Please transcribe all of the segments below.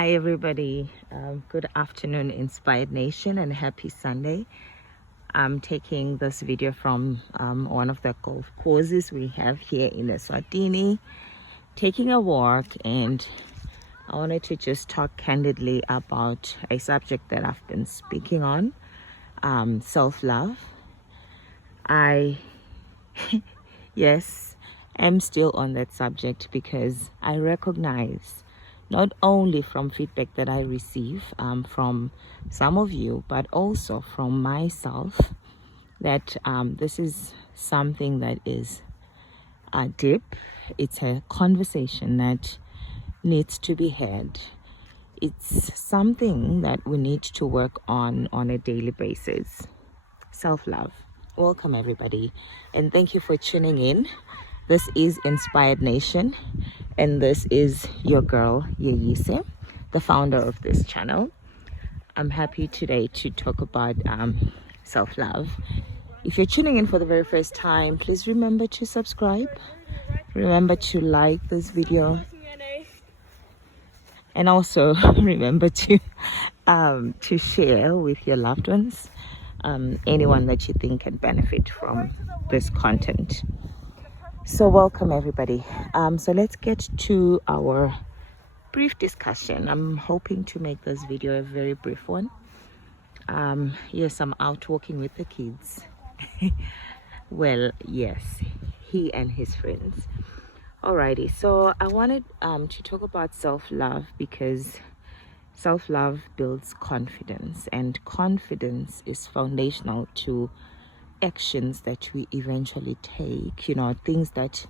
Hi everybody, good afternoon Inspired Nation, and happy Sunday. I'm taking this video from one of the golf courses we have here in Eswatini, taking a walk, and I wanted to just talk candidly about a subject that I've been speaking on, self-love. I yes, am still on that subject because I recognize, not only from feedback that I receive from some of you, but also from myself, that this is something that is deep. It's a conversation that needs to be had. It's something that we need to work on a daily basis. Self-love. Welcome everybody, and thank you for tuning in. This is Inspired Nation, and this is your girl Yeyise, the founder of this channel. I'm happy today to talk about self-love. If you're tuning in for the very first time, please remember to subscribe, remember to like this video, and also remember to share with your loved ones, anyone that you think can benefit from this content. So welcome everybody. So let's get to our brief discussion. I'm hoping to make this video a very brief one. Yes, I'm out walking with the kids. Well, yes, he and his friends. Alrighty, so I wanted to talk about self-love because self-love builds confidence, and confidence is foundational to actions that we eventually take, things that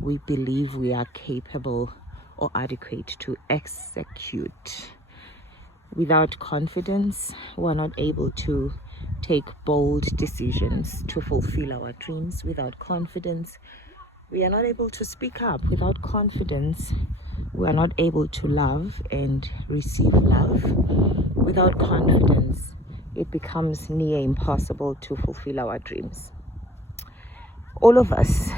we believe we are capable or adequate to execute. Without confidence, we're not able to take bold decisions to fulfill our dreams. Without confidence, we are not able to speak up. Without confidence, we are not able to love and receive love. Without confidence, it becomes near impossible to fulfill our dreams. All of us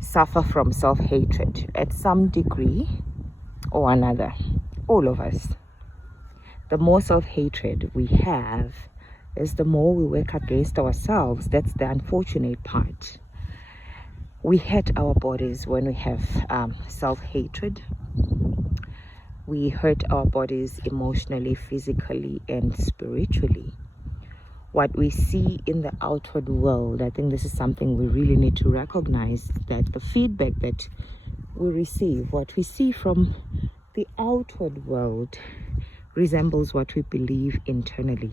suffer from self-hatred at some degree or another. All of us. The more self-hatred we have is the more we work against ourselves. That's the unfortunate part. We hurt our bodies when we have self-hatred. We hurt our bodies emotionally, physically, and spiritually. What we see in the outward world, I think this is something we really need to recognize, that the feedback that we receive, what we see from the outward world, resembles what we believe internally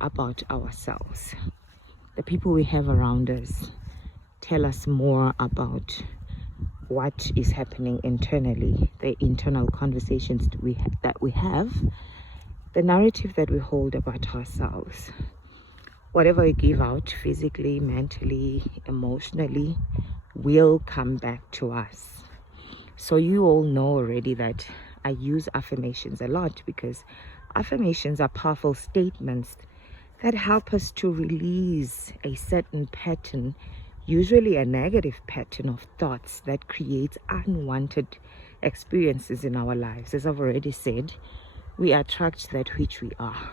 about ourselves. The people we have around us tell us more about what is happening internally, the internal conversations that we have, the narrative that we hold about ourselves. Whatever we give out physically, mentally, emotionally, will come back to us. So you all know already that I use affirmations a lot, because affirmations are powerful statements that help us to release a certain pattern, usually a negative pattern of thoughts that creates unwanted experiences in our lives. As I've already said, we attract that which we are.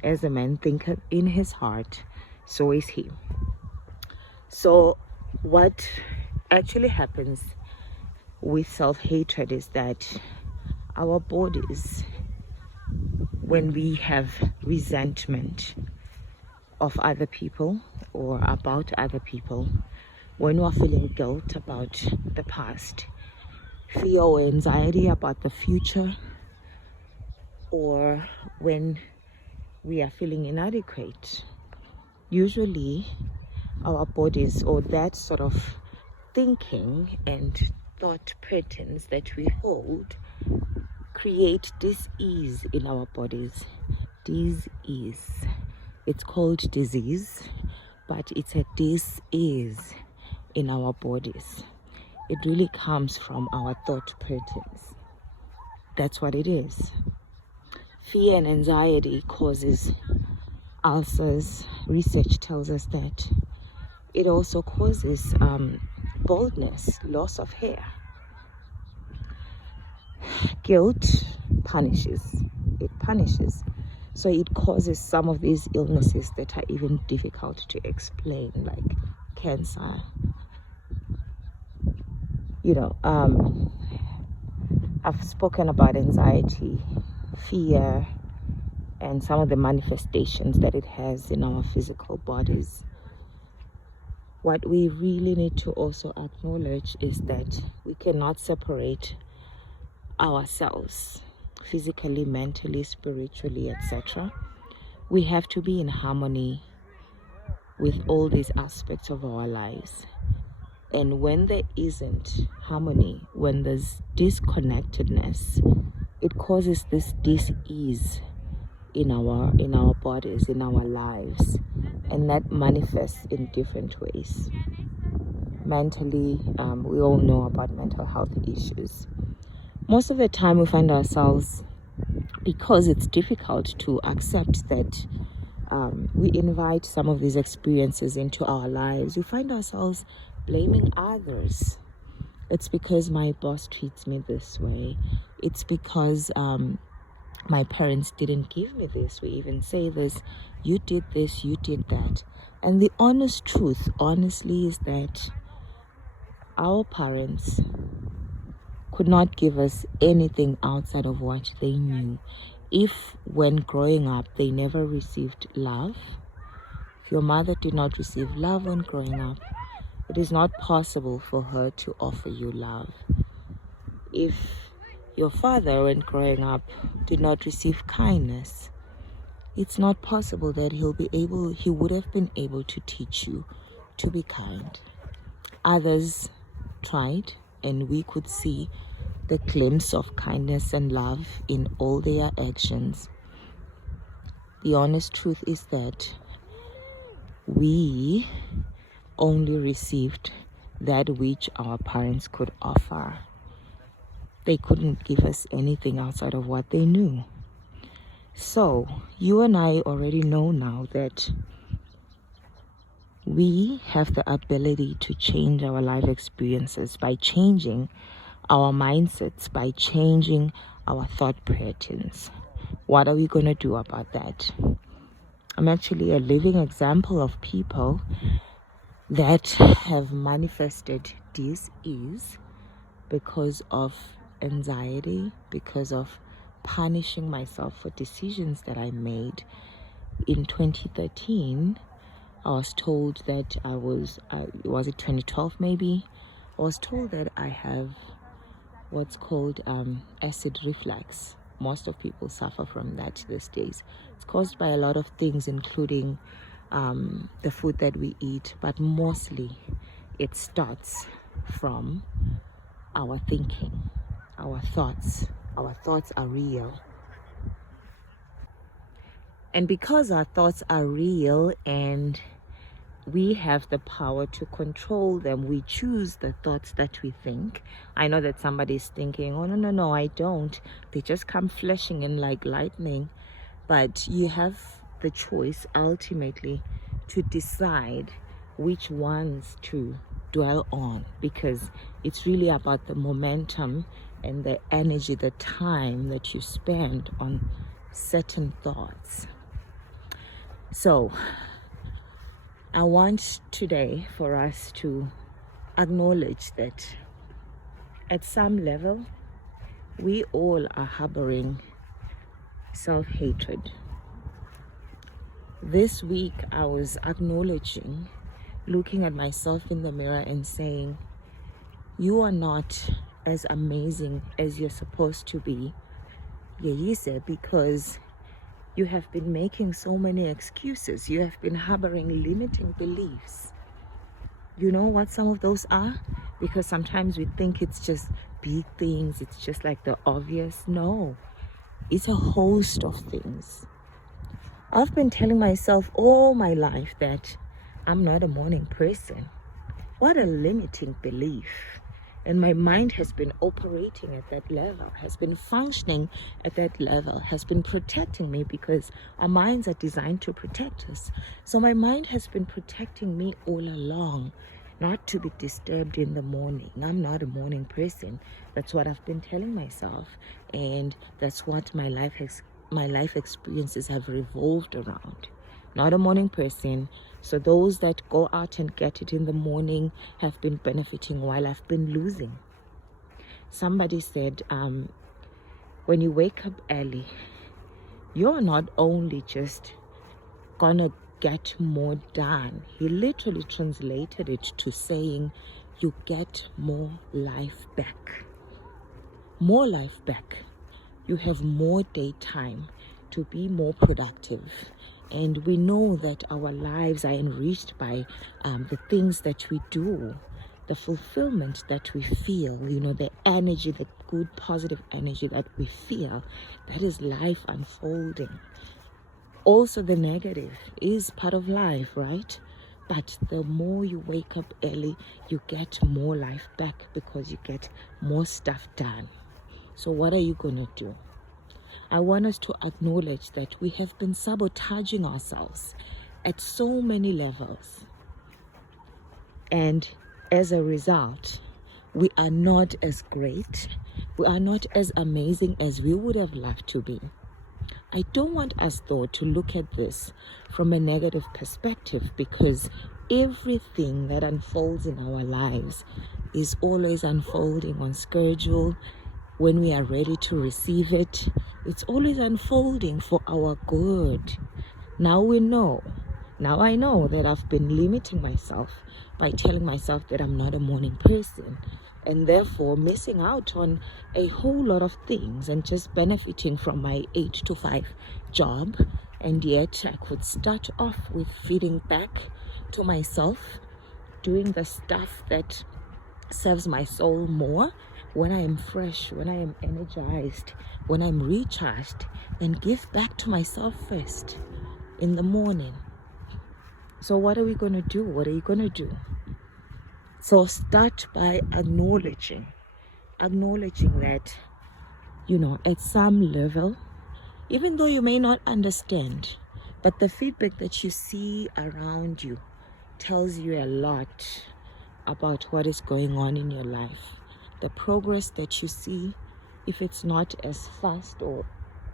As a man thinketh in his heart, so is he. So what actually happens with self-hatred is that our bodies, when we have resentment of other people or about other people, when we're feeling guilt about the past, fear or anxiety about the future, or when we are feeling inadequate, usually our bodies, or that sort of thinking and thought patterns that we hold, create dis-ease in our bodies. Dis-ease. It's called disease, but it's a dis-ease in our bodies. It really comes from our thought patterns. That's what it is. Fear and anxiety causes ulcers. Research tells us that it also causes baldness, loss of hair. Guilt punishes. It punishes. So it causes some of these illnesses that are even difficult to explain, like cancer. I've spoken about anxiety, fear, and some of the manifestations that it has in our physical bodies. What we really need to also acknowledge is that we cannot separate ourselves physically, mentally, spiritually, etc. We have to be in harmony with all these aspects of our lives. And when there isn't harmony, when there's disconnectedness, it causes this dis-ease in our bodies, in our lives, and that manifests in different ways. Mentally, we all know about mental health issues. Most of the time we find ourselves, because it's difficult to accept that we invite some of these experiences into our lives, we find ourselves blaming others. It's because my boss treats me this way. It's because my parents didn't give me this. We even say this, you did this, you did that. And the honest truth, honestly, is that our parents could not give us anything outside of what they knew. If when growing up they never received love, if your mother did not receive love when growing up, it is not possible for her to offer you love. If your father when growing up did not receive kindness, it's not possible that he would have been able to teach you to be kind. Others tried, and we could see the glimpse of kindness and love in all their actions. The honest truth is that we only received that which our parents could offer. They couldn't give us anything outside of what they knew. So you and I already know now that we have the ability to change our life experiences by changing our mindsets, by changing our thought patterns. What are we going to do about that? I'm actually a living example of people that have manifested dis-ease because of anxiety, because of punishing myself for decisions that I made. In 2013, I was told that was it 2012 maybe? I was told that I have what's called acid reflux. Most of people suffer from that these days. It's caused by a lot of things, including the food that we eat, but mostly it starts from our thinking, our thoughts. Our thoughts are real. And because our thoughts are real and we have the power to control them, we choose the thoughts that we think. I know that somebody's thinking, oh no, I don't. They just come flashing in like lightning. But you have the choice ultimately to decide which ones to dwell on, because it's really about the momentum and the energy, the time that you spend on certain thoughts. So I want today for us to acknowledge that at some level we all are harboring self-hatred. This week I was acknowledging, looking at myself in the mirror and saying, you are not as amazing as you're supposed to be, Yeyise, because you have been making so many excuses. You have been harboring limiting beliefs. You know what some of those are? Because sometimes we think it's just big things, it's just like the obvious. No, it's a host of things. I've been telling myself all my life that I'm not a morning person. What a limiting belief. And my mind has been operating at that level, has been functioning at that level, has been protecting me, because our minds are designed to protect us. So my mind has been protecting me all along. not to be disturbed in the morning. I'm not a morning person. That's what I've been telling myself, and that's what my life experiences have revolved around. Not a morning person. So those that go out and get it in the morning have been benefiting while I've been losing. Somebody said, when you wake up early, you're not only just gonna get more done. He literally translated it to saying you get more life back. More life back. You have more daytime to be more productive. And we know that our lives are enriched by the things that we do, the fulfillment that we feel, the energy, the good, positive energy that we feel. That is life unfolding. Also, the negative is part of life, right? But the more you wake up early, you get more life back because you get more stuff done. So what are you going to do? I want us to acknowledge that we have been sabotaging ourselves at so many levels. And as a result, we are not as great. We are not as amazing as we would have loved to be. I don't want us, though, to look at this from a negative perspective, because everything that unfolds in our lives is always unfolding on schedule. When we are ready to receive it, it's always unfolding for our good. Now I know that I've been limiting myself by telling myself that I'm not a morning person, and therefore missing out on a whole lot of things and just benefiting from my 8 to 5 job. And yet I could start off with feeding back to myself, doing the stuff that serves my soul more when I am fresh, when I am energized, when I'm recharged, and give back to myself first in the morning. So what are we going to do? What are you going to do? So start by acknowledging that, at some level, even though you may not understand, but the feedback that you see around you tells you a lot about what is going on in your life. The progress that you see, if it's not as fast or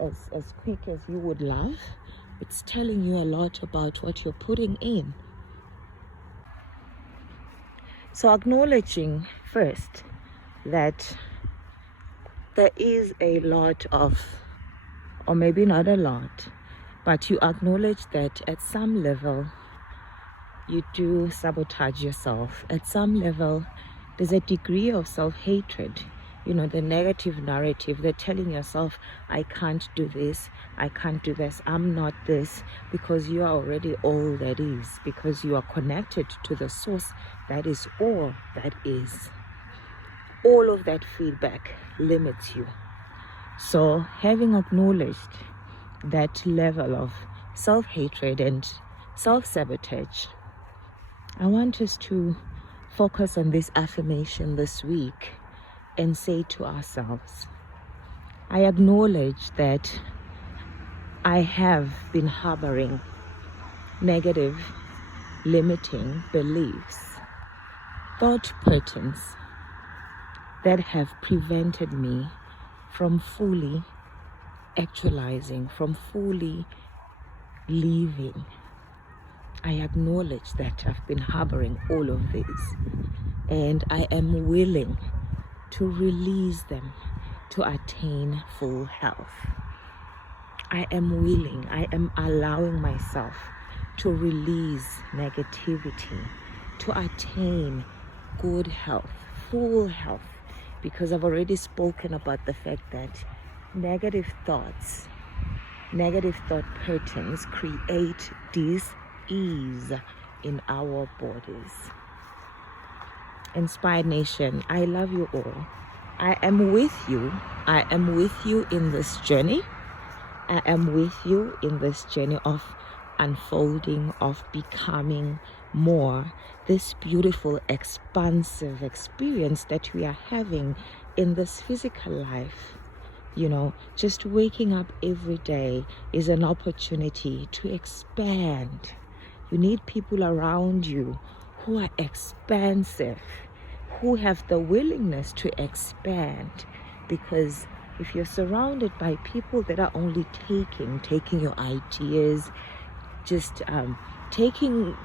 as quick as you would love, it's telling you a lot about what you're putting in. So acknowledging first that there is a lot of, or maybe not a lot, but you acknowledge that at some level you do sabotage yourself. At some level there's a degree of self-hatred, the negative narrative. They're telling yourself, I can't do this, I can't do this, I'm not this, because you are already all that is, because you are connected to the source that is all that is. All of that feedback limits you. So having acknowledged that level of self-hatred and self-sabotage, I want us to focus on this affirmation this week and say to ourselves, I acknowledge that I have been harboring negative, limiting beliefs, thought patterns that have prevented me from fully actualizing, from fully living. I acknowledge that I've been harboring all of these, and I am willing to release them to attain full health. I am allowing myself to release negativity to attain good health, full health, because I've already spoken about the fact that negative thought patterns create dis-ease in our bodies. Inspired Nation, I love you all. I am with you. I am with you in this journey. I am with you in this journey of unfolding, of becoming more, this beautiful, expansive experience that we are having in this physical life. Just waking up every day is an opportunity to expand. You need people around you who are expansive, who have the willingness to expand. Because if you're surrounded by people that are only taking your ideas, just taking,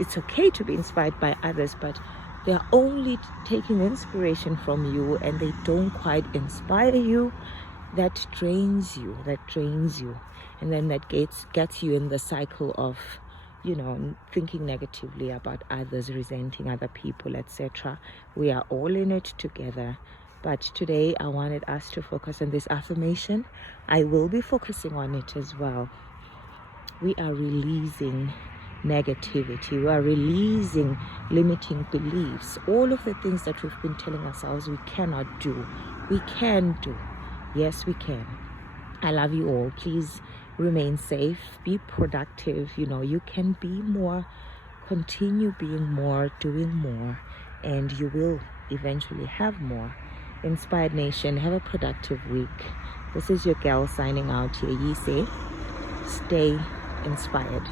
it's okay to be inspired by others, but they're only taking inspiration from you and they don't quite inspire you, that drains you. And then that gets you in the cycle of, thinking negatively about others, resenting other people, etc. We are all in it together. But today I wanted us to focus on this affirmation. I will be focusing on it as well. We are releasing negativity. We are releasing limiting beliefs. All of the things that we've been telling ourselves we cannot do, we can do. Yes, we can. I love you all. Please remain safe. Be productive. You can be more. Continue being more, doing more, and you will eventually have more. Inspired Nation, have a productive week. This is your girl signing out here. Yise, stay inspired.